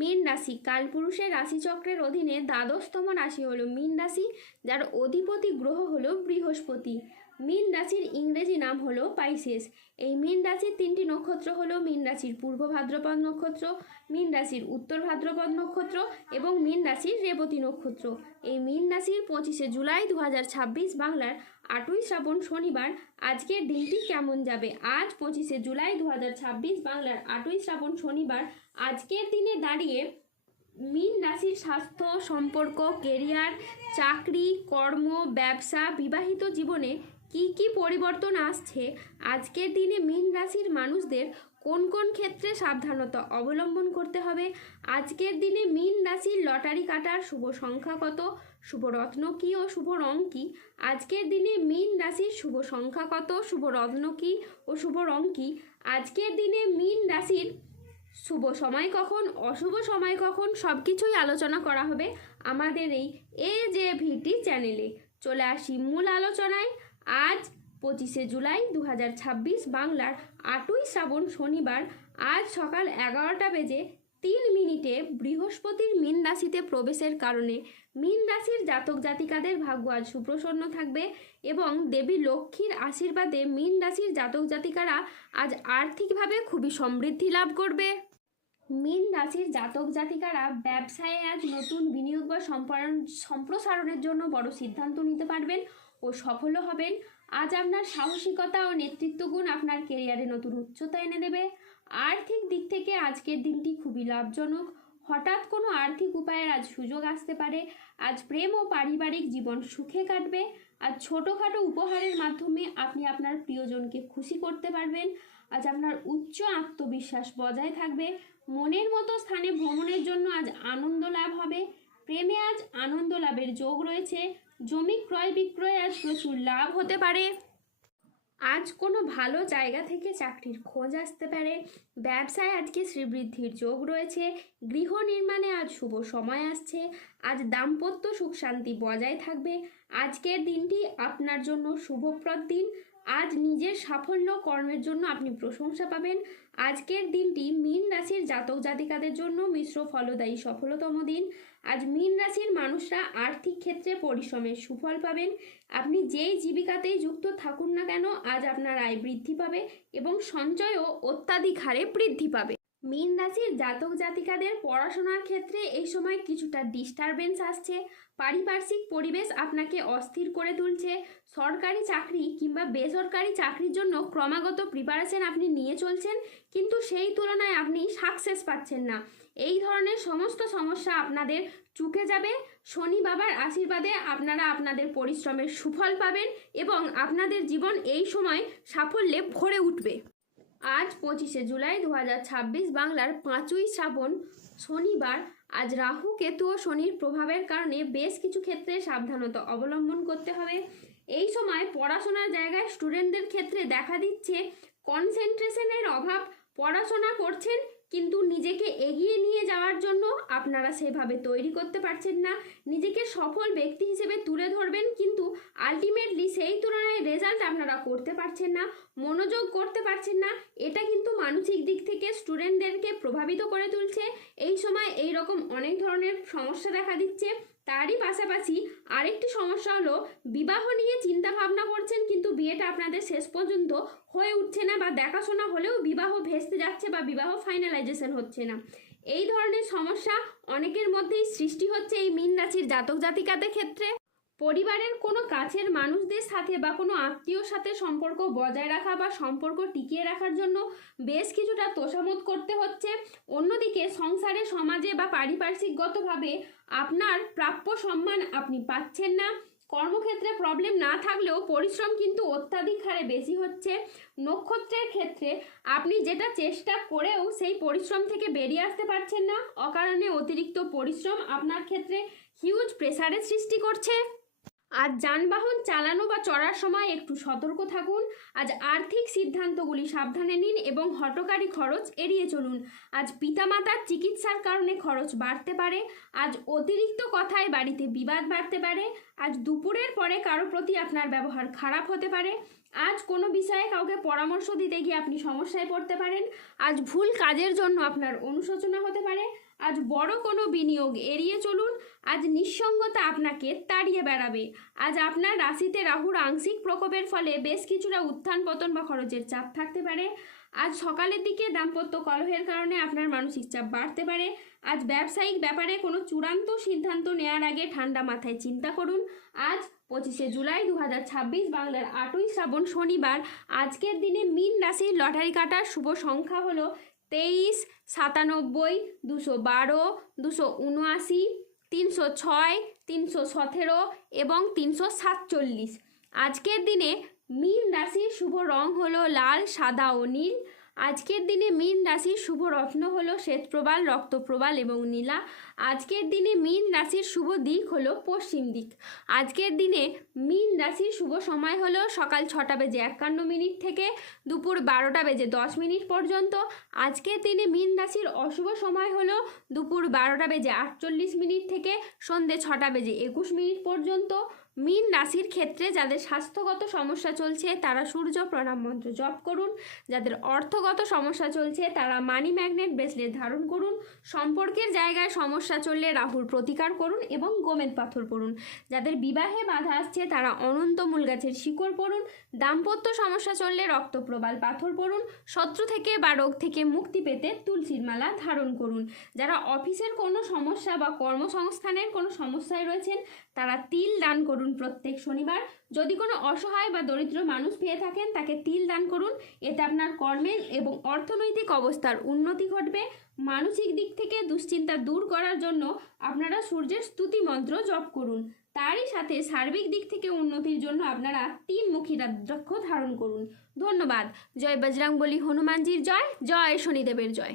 মীন রাশি কালপুরুষের রাশিচক্রের অধীনে দ্বাদশতম রাশি হলো মীন রাশি, যার অধিপতি গ্রহ হলো বৃহস্পতি। মীন রাশির ইংরেজি নাম হলো পাইসেস। এই মীন রাশির তিনটি নক্ষত্র হলো মীন রাশির পূর্ব ভাদ্রপদ নক্ষত্র, মীন রাশির উত্তর ভাদ্রপদ নক্ষত্র এবং মীন রাশির রেবতী নক্ষত্র। এই মীন রাশির 25শে জুলাই 2026 বাংলার 8ই শ্রাবণ শনিবার আজকের দিনটি কেমন যাবে। আজ 25শে জুলাই 2026 বাংলার 8ই শ্রাবণ শনিবার আজকের দিনে দাঁড়িয়ে মীন রাশির স্বাস্থ্য, সম্পর্ক, কেরিয়ার, চাকরি, কর্ম, ব্যবসা, বিবাহিত জীবনে কি কি পরিবর্তন আসছে, আজকের দিনে মীন রাশির মানুষদের কোন কোন ক্ষেত্রে সাবধানতা অবলম্বন করতে হবে, আজকের দিনে মীন রাশির লটারি কাটার শুভ সংখ্যা কত, শুভ রত্ন কী ও শুভ রং কী, আজকের দিনে মীন রাশির শুভ সংখ্যা কত, শুভ রত্ন কী ও শুভ রং কী, আজকের দিনে মীন রাশির শুভ সময় কখন, অশুভ সময় কখন, সব কিছুই আলোচনা করা হবে আমাদের এই AJVT চ্যানেলে। চলে আসি মূল আলোচনায়। আজ 25শে জুলাই 2026 বাংলার 8ই শ্রাবণ শনিবার আজ সকাল 11:03 বৃহস্পতির মীন রাশিতে প্রবেশের কারণে মীন রাশির জাতক জাতিকাদের ভাগ্য আজ সুপ্রসন্ন থাকবে এবং দেবী লক্ষ্মীর আশীর্বাদে মীন রাশির জাতক জাতিকারা আজ আর্থিকভাবে খুবই সমৃদ্ধি লাভ করবে। মীন রাশির জাতক জাতিকারা ব্যবসায়ে আজ নতুন বিনিয়োগ বা সম্প্রসারণের জন্য বড় সিদ্ধান্ত নিতে পারবেন ও সফলও হবেন। আজ আপনার সাহসিকতা ও নেতৃত্ব গুণ আপনার কেরিয়ারে নতুন উচ্চতা এনে দেবে। আর্থিক দিক থেকে আজকের দিনটি খুবই লাভজনক। হঠাৎ কোনো আর্থিক উপায়ের আজ সুযোগ আসতে পারে। আজ প্রেম ও পারিবারিক জীবন সুখে কাটবে। আজ ছোটোখাটো উপহারের মাধ্যমে আপনি আপনার প্রিয়জনকে খুশি করতে পারবেন। আজ আপনার উচ্চ আত্মবিশ্বাস বজায় থাকবে। মনের মতো স্থানে ভ্রমণের জন্য আজ আনন্দ লাভ হবে। প্রেমে আজ আনন্দ লাভের যোগ রয়েছে। জমি ক্রয় বিক্রয়ে আজ প্রচুর লাভ হতে পারে। আজ কোনো ভালো জায়গা থেকে চাকরির খোঁজ আসতে পারে। ব্যবসায় আজকে শ্রীবৃদ্ধির যোগ রয়েছে। গৃহ নির্মাণে আজ শুভ সময় আসছে। আজ দাম্পত্য সুখ শান্তি বজায় থাকবে। আজকের দিনটি আপনার জন্য শুভপ্রদ দিন। আজ নিজের সাফল্য কর্মের জন্য আপনি প্রশংসা পাবেন। আজকের দিনটি মীন রাশির জাতক জাতিকাদের জন্য মিশ্র ফলদায়ী সফলতম দিন। আজ মীন রাশির মানুষরা আর্থিক ক্ষেত্রে পরিশ্রমের সুফল পাবেন। আপনি যেই জীবিকাতেই যুক্ত থাকুন না কেন আজ আপনার আয় বৃদ্ধি পাবে এবং সঞ্চয়ও অত্যাধিক হারে বৃদ্ধি পাবে। মীন রাশির জাতক জাতিকাদের পড়াশোনার ক্ষেত্রে এই সময় কিছুটা ডিস্টারবেন্স আসছে। পারিপার্শ্বিক পরিবেশ আপনাকে অস্থির করে তুলছে। সরকারি চাকরি কিংবা বেসরকারি চাকরির জন্য ক্রমাগত প্রিপারেশন আপনি নিয়ে চলছেন, কিন্তু সেই তুলনায় আপনি সাকসেস পাচ্ছেন না। এই ধরনের সমস্ত সমস্যা আপনাদের চুকে যাবে। শনি বাবার আশীর্বাদে আপনারা আপনাদের পরিশ্রমের সুফল পাবেন এবং আপনাদের জীবন এই সময় সাফল্যে ভরে উঠবে। আজ 25শে জুলাই 2026 বাংলার 5ই শ্রাবণ শনিবার আজ রাহু, কেতু ও শনির প্রভাবের কারণে বেশ কিছু ক্ষেত্রে সাবধানতা অবলম্বন করতে হবে। এই সময় পড়াশোনার জায়গায় স্টুডেন্টদের ক্ষেত্রে দেখা দিচ্ছে কনসেন্ট্রেশনের অভাব। পড়াশোনা করছেন কিন্তু নিজেকে এগিয়ে নিয়ে যাওয়ার জন্য আপনারা সেভাবে তৈরি করতে পারছেন না। নিজেকে সফল ব্যক্তি হিসেবে তুলে ধরবেন, কিন্তু আলটিমেটলি সেই তুলনায় রেজাল্ট আপনারা করতে পারছেন না, মনোযোগ করতে পারছেন না। এটা কিন্তু মানসিক দিক থেকে স্টুডেন্টদেরকে প্রভাবিত করে তুলছে। এই সময় এই রকম অনেক ধরনের সমস্যা দেখা দিচ্ছে। তারই পাশাপাশি আরেকটি সমস্যা হলো বিবাহ নিয়ে চিন্তা ভাবনা করছেন, কিন্তু বিয়েটা আপনাদের শেষ পর্যন্ত হয়ে উঠছে না, বা দেখাশোনা হলেও বিবাহ ভেস্তে যাচ্ছে বা বিবাহ ফাইনালাইজেশন হচ্ছে না। এই ধরনের সমস্যা অনেকের মধ্যেই সৃষ্টি হচ্ছে এই মীন রাশির জাতক জাতিকাদের ক্ষেত্রে। পরিবারের কোনো কাছের মানুষদের সাথে বা কোনো আত্মীয়র সাথে সম্পর্ক বজায় রাখা বা সম্পর্ক টিকিয়ে রাখার জন্য বেশ কিছুটা তোষামোদ করতে হচ্ছে। অন্যদিকে সংসারে, সমাজে বা পারিপার্শ্বিকগতভাবে আপনার প্রাপ্য সম্মান আপনি পাচ্ছেন না। কর্মক্ষেত্রে প্রবলেম না থাকলেও পরিশ্রম কিন্তু অত্যাধিক হারে বেশি হচ্ছে। নক্ষত্রের ক্ষেত্রে আপনি যেটা চেষ্টা করেও সেই পরিশ্রম থেকে বেরিয়ে আসতে পারছেন না। অকারণে অতিরিক্ত পরিশ্রম আপনার ক্ষেত্রে হিউজ প্রেসারের সৃষ্টি করছে। আজ যানবাহন চালানো বা চড়ার সময় একটু সতর্ক থাকুন। আজ আর্থিক সিদ্ধান্তগুলি সাবধানে নিন এবং হঠকারী খরচ এড়িয়ে চলুন। আজ পিতামাতার চিকিৎসার কারণে খরচ বাড়তে পারে। আজ অতিরিক্ত কথায় বাড়িতে বিবাদ বাড়তে পারে। আজ দুপুরের পরে কারো প্রতি আপনার ব্যবহার খারাপ হতে পারে। আজ কোনো বিষয়ে কাউকে পরামর্শ দিতে গিয়ে আপনি সমস্যায় পড়তে পারেন। আজ ভুল কাজের জন্য আপনার অনুশোচনা হতে পারে। আজ বড় কোনো বিনিয়োগ এড়িয়ে চলুন। আজ নিঃসঙ্গতা আপনাকে তাড়িয়ে বেড়াবে। আজ আপনার রাশিতে রাহুর আংশিক প্রকোপের ফলে বেশ কিছুটা উত্থান পতন বা খরচের চাপ থাকতে পারে। আজ সকালের দিকে দাম্পত্য কলহের কারণে আপনার মানসিক চাপ বাড়তে পারে। আজ ব্যবসায়িক ব্যাপারে কোনো চূড়ান্ত সিদ্ধান্ত নেওয়ার আগে ঠান্ডা মাথায় চিন্তা করুন। আজ 25শে জুলাই 2026 বাংলার 8ই শ্রাবণ শনিবার। আজকের দিনে মীন রাশির লটারি কাটার শুভ সংখ্যা হলো 23, 97, 212, 279, 306, 317 এবং 347। আজকের দিনে মীন রাশির শুভ রং হলো লাল, সাদা ও নীল। আজকের দিনে মীন রাশির শুভ রত্ন হলো শ্বেতপ্রবাল, রক্তপ্রবাল এবং নীলা। আজকের দিনে মীন রাশির শুভ দিক হলো পশ্চিম দিক। আজকের দিনে মীন রাশির শুভ সময় হলো সকাল 6:51 থেকে দুপুর 12:10 পর্যন্ত। আজকের দিনে মীন রাশির অশুভ সময় হলো দুপুর 12:48 থেকে সন্ধ্যে 6:21 পর্যন্ত। মীন রাশির ক্ষেত্রে যাদের স্বাস্থ্যগত সমস্যা চলছে তারা সূর্য প্রণাম মন্ত্র জপ করুন। যাদের অর্থগত সমস্যা চলছে তারা মানি ম্যাগনেট ব্রেসলেট ধারণ করুন। সম্পর্কের জায়গায় সমস্যা চললে রাহুর প্রতিকার করুন এবং গোমেদ পাথর পড়ুন। যাদের বিবাহে বাধা আসছে তারা অনন্ত মূল গাছের শিকড় পড়ুন। দাম্পত্য সমস্যা চললে রক্তপ্রবাল পাথর পড়ুন। শত্রু থেকে বা রোগ থেকে মুক্তি পেতে তুলসীর মালা ধারণ করুন। যারা অফিসের কোনো সমস্যা বা কর্মসংস্থানের কোনো সমস্যায় রয়েছেন তারা তিল দান করুন প্রত্যেক শনিবার। যদি কোনো অসহায় বা দরিদ্র মানুষ পেয়ে থাকেন তাকে তিল দান করুন। এতে আপনার কর্মের এবং অর্থনৈতিক অবস্থার উন্নতি ঘটবে। মানসিক দিক থেকে দুশ্চিন্তা দূর করার জন্য আপনারা সূর্যের স্তুতি মন্ত্র জপ করুন। তারই সাথে সার্বিক দিক থেকে উন্নতির জন্য আপনারা 3মুখী রুদ্রাক্ষ ধারণ করুন। ধন্যবাদ। জয় বজরংবলী হনুমানজির জয়, জয় শনিদেবের জয়।